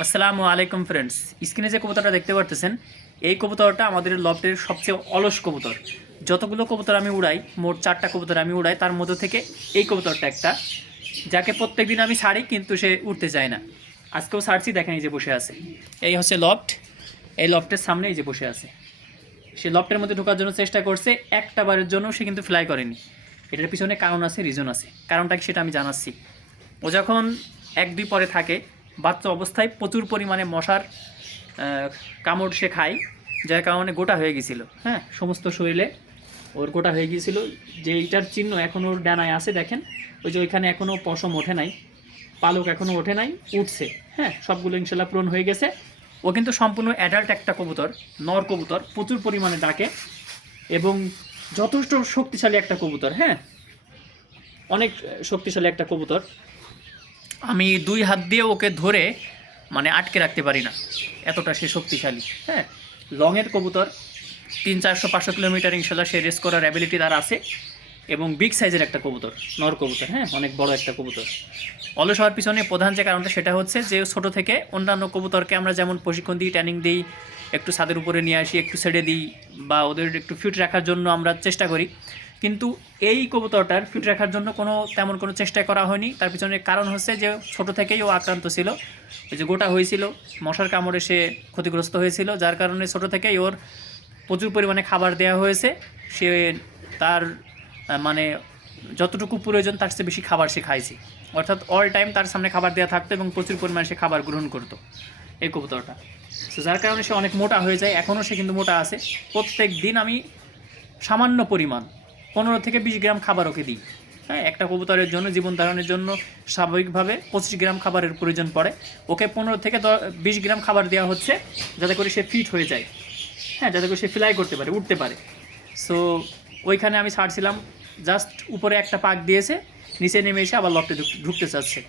আসসালামু আলাইকুম ফ্রেন্ডস। স্ক্রিনে যে কবুতরটা দেখতে পারতেছেন, এই কবুতরটা আমাদের লফটের সবচেয়ে অলস কবুতর। যতগুলো কবুতর আমি উড়াই, মোট 4টা কবুতর আমি উড়াই, তার মধ্য থেকে এই কবুতরটা একটা, যাকে প্রত্যেক দিন আমি ছাড়ি কিন্তু সে উঠতে চায় না। আজকেও ছাড়ছি, দেখেন এই যে বসে আছে। এই হচ্ছে লফট, এই লফটের সামনে এই যে বসে আছে। সে লফটের মধ্যে ঢোকার জন্য চেষ্টা করছে, একটা বারের জন্য সে কিন্তু ফ্লাই করেনি। এটার পিছনে কারণ আছে, রিজন আছে। কারণটা কি সেটা আমি জানাচ্ছি। ও যখন 1-2 পরে থাকে, বাচ্চা অবস্থায় প্রচুর পরিমাণে মশার কামড় সে খায়, যার কারণে গোটা হয়ে গেছিল। হ্যাঁ, সমস্ত শরীরে ওর গোটা হয়ে গিয়েছিল। যে এইটার চিহ্ন এখন ওর ডানায় আছে, দেখেন ওই যে ওইখানে এখনও পশম ওঠে নাই, পালক এখনও ওঠে নাই, উঠছে। হ্যাঁ, সবগুলো ইনশাল্লাহ পূরণ হয়ে গেছে। ও কিন্তু সম্পূর্ণ অ্যাডাল্ট একটা কবুতর, নর কবুতর, প্রচুর পরিমাণে ডাকে এবং যথেষ্ট শক্তিশালী একটা কবুতর। হ্যাঁ, অনেক শক্তিশালী একটা কবুতর। আমি 2 হাত দিয়ে ওকে ধরে মানে আটকে রাখতে পারি না, এতটা সে শক্তিশালী। হ্যাঁ, লংয়ের কবুতর, 300-400-500 কিলোমিটার ইনশাল্লাহ সে রেস করার অ্যাবিলিটি তার আছে এবং বিগ সাইজের একটা কবুতর, নর কবুতর। হ্যাঁ, অনেক বড় একটা কবুতর। অলস হওয়ার পিছনে প্রধান যে কারণটা সেটা হচ্ছে যে ছোটো থেকে অন্যান্য কবুতরকে আমরা যেমন প্রশিক্ষণ দিই, ট্রেনিং দিই, একটু ছাদের উপরে নিয়ে আসি, একটু ছেড়ে দিই বা ওদের একটু ফিট রাখার জন্য আমরা চেষ্টা করি, কিন্তু এই কবুতরটার ফিট রাখার জন্য তেমন কোনো চেষ্টা করা হয়নি। তার পিছনে কারণ হচ্ছে যে ছোট থেকেই ও আক্রান্ত ছিল, ওই যে গোটা হয়েছিল, মশার কামড়ে সে ক্ষতিগ্রস্ত হয়েছিল, যার কারণে ছোট থেকেই ওর প্রচুর পরিমাণে খাবার দেওয়া হয়েছে। সে তার মানে যতটুকু প্রয়োজন তার চেয়ে বেশি খাবার সে খাইছে, অর্থাৎ অল টাইম তার সামনে খাবার দেওয়া থাকতো এবং প্রচুর পরিমাণে সে খাবার গ্রহণ করতো এই কবুতরটা। তো যার কারণে সে অনেক মোটা হয়ে যায়, এখনও সে কিন্তু মোটা আছে। প্রত্যেক দিন আমি সামান্য পরিমাণ 15 থেকে 20 গ্রাম খাবার ওকে দিই। হ্যাঁ, একটা কবুতরের জন্য জীবন ধারণের জন্য স্বাভাবিকভাবে 25 গ্রাম খাবারের প্রয়োজন পড়ে। ওকে 15 থেকে 20 গ্রাম খাবার দেওয়া হচ্ছে, যাতে করে সে ফিট হয়ে যায়। হ্যাঁ, যাতে করে সে ফ্লাই করতে পারে, উঠতে পারে। সো ওইখানে আমি ছাড়ছিলাম, জাস্ট উপরে একটা পাক দিয়েছে, নিচে নেমে এসে আবার লফটে ঢুকতে চাচ্ছে।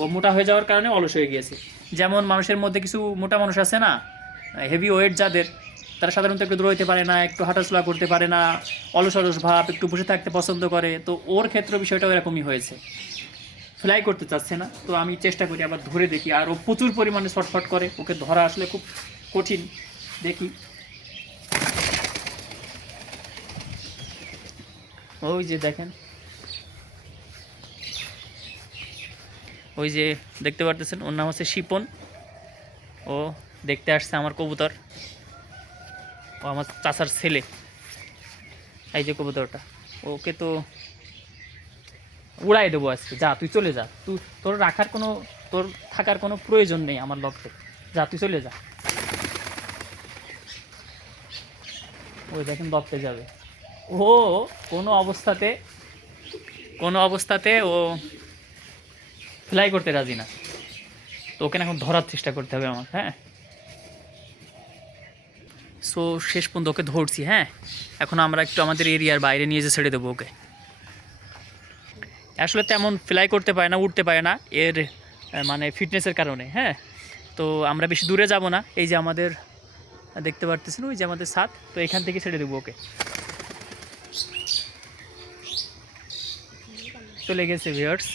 ও মোটা হয়ে যাওয়ার কারণে অলস হয়ে গিয়েছে। যেমন মানুষের মধ্যে কিছু মোটা মানুষ আছে না, হেভি ওয়েট যাদের, তারা সাধারণত একটু দৌড়াইতে পারে না, একটু হাঁটাচলা করতে পারে না, অলস অলস ভাব, একটু বসে থাকতে পছন্দ করে। তো ওর ক্ষেত্রে বিষয়টাও এরকমই হয়েছে, ফ্লাই করতে চাচ্ছে না। তো আমি চেষ্টা করি আবার ধরে দেখি, আর ও প্রচুর পরিমাণে ছটফট করে, ওকে ধরা আসলে খুব কঠিন। দেখি, ওই যে দেখেন, ওই যে দেখতে পারতেছেন, ওর নাম হচ্ছে শিপন। ও দেখতে আসছে আমার কবুতর, ও আমার চাচার ছেলে। এই যে কবুতরটা, ওকে তো উড়াই দেবো আজকে। যা, তুই চলে যা, তোর থাকার কোনো প্রয়োজন নেই আমার লক্ষ্যে। যা, তুই চলে যা। ওই দেখেন দপ্তে যাবে। ও কোনো অবস্থাতে কোনো অবস্থাতে ও ফ্লাই করতে রাজি না। তো ওকে এখন ধরার চেষ্টা করতে হবে আমার। হ্যাঁ, সো শেষ পর্যন্ত ওকে ধরছি। হ্যাঁ, এখন আমরা একটু আমাদের এরিয়ার বাইরে নিয়ে যেয়ে ছেড়ে দেবো ওকে। আসলে তেমন ফ্লাই করতে পারে না, উঠতে পারে না, এর মানে ফিটনেসের কারণে। হ্যাঁ, তো আমরা বেশি দূরে যাব না। এই যে আমাদের দেখতে পারতেছেন, ওই যে আমাদের ছাদ, তো এখান থেকে ছেড়ে দেবো ওকে। চলে গেছে ভিউয়ার্স।